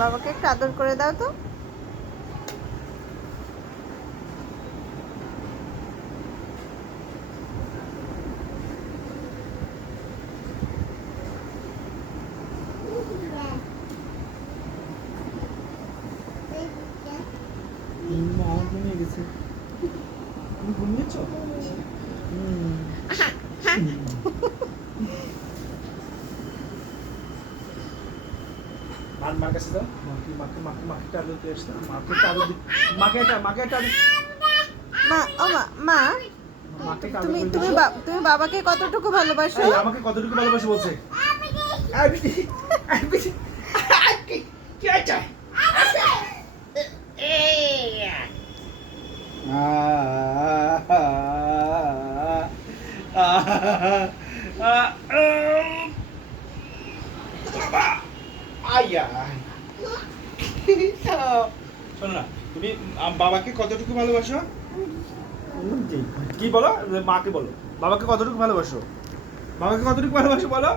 বাবাকে একটু আদর করে দাও তো। আমার ঘুমিয়ে গেছে। তুমি ঘুমিয়েছ? মার কাছে দাও। মাকে টানো দিয়ে আসতে। মাকে টানো দি। মাকে টানো। মা ও মা মাকে টানো। তুমি বাবাকে কতটুকু ভালোবাসো? আমাকে কতটুকু ভালোবাসো বলছে? কি আছে? শোনো না, তুমি বাবাকে কতটুকু ভালোবাসো? কি বলো? মাকে বলো। বাবাকে কতটুকু ভালোবাসো? বাবাকে কতটুকু ভালোবাসো বলো?